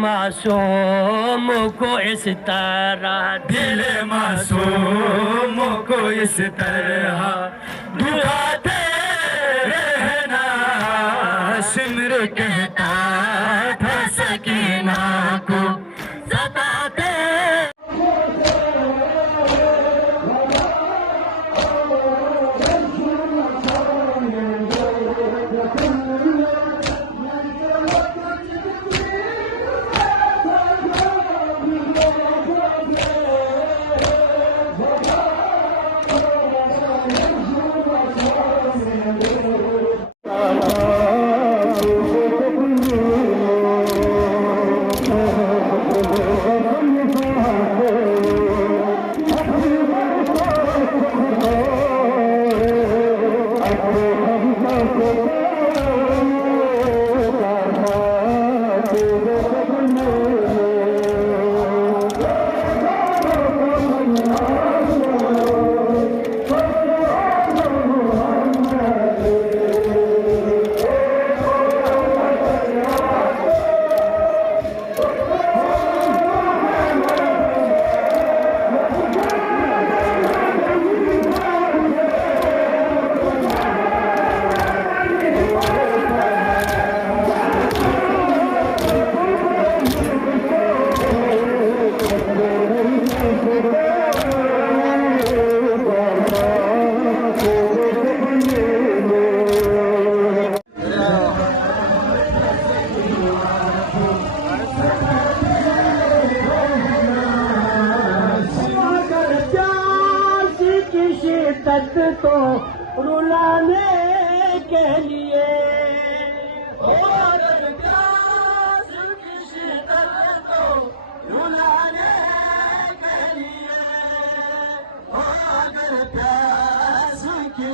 मासूम को इस तरह, दिल मासूम को इस तरह दुआते रहना। सिमर कहता था सकीना को सताते।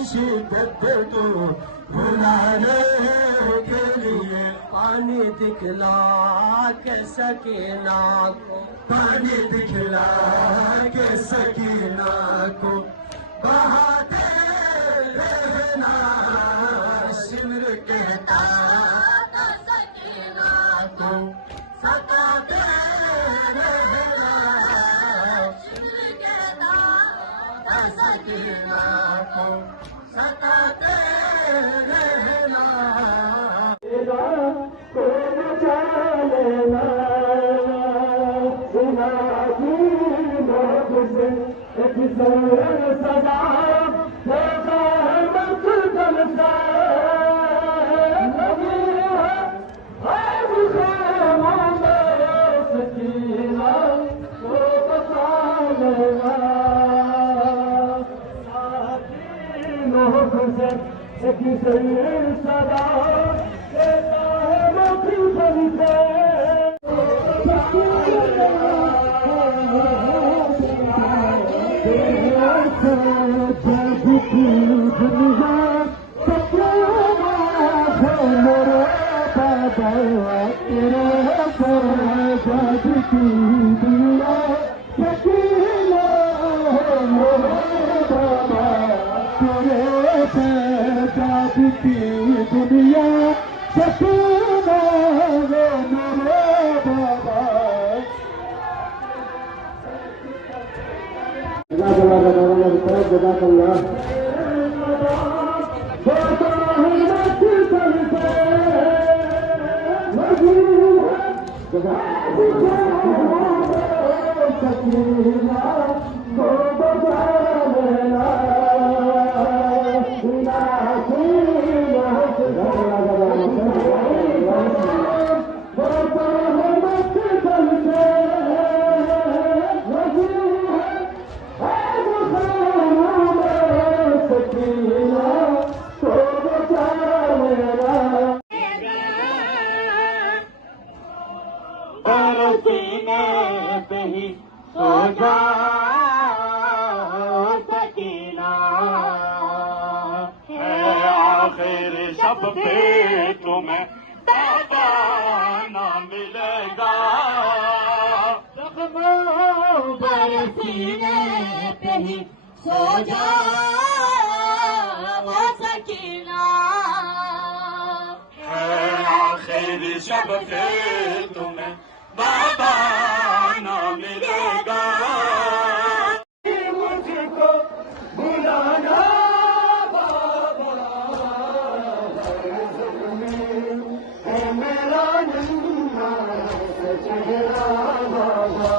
शिद्दत तू भुलाने के लिए पानी दिखला के सकीना को, पानी दिखला के सकीना को बहाते रहना। शिमर कहता था सकीना को सताते रहना। शिमर कहता था सकीना को सताते रहना। को बचा लेना सुना की मौत से एक सजा देता है मकदम से। लगी है मुखामों में सकीना को बचा लेना। से एक सदा देता है मकदम से। दुनिया सकीना वो मेरे बाबा। जज़ाकल्लाह। सीने पे ही सो जाओ सकीना है आखिर शब पे तुम्हें बाबा ना मिलेगा। जख्मों पर सीने पे ही सो जाओ सकीना है आखिर शब पे तुम्हें बाबा ना मिलेगा। मुझको बुलाना बाबा है मेरा नन्हा चेहरा बाबा।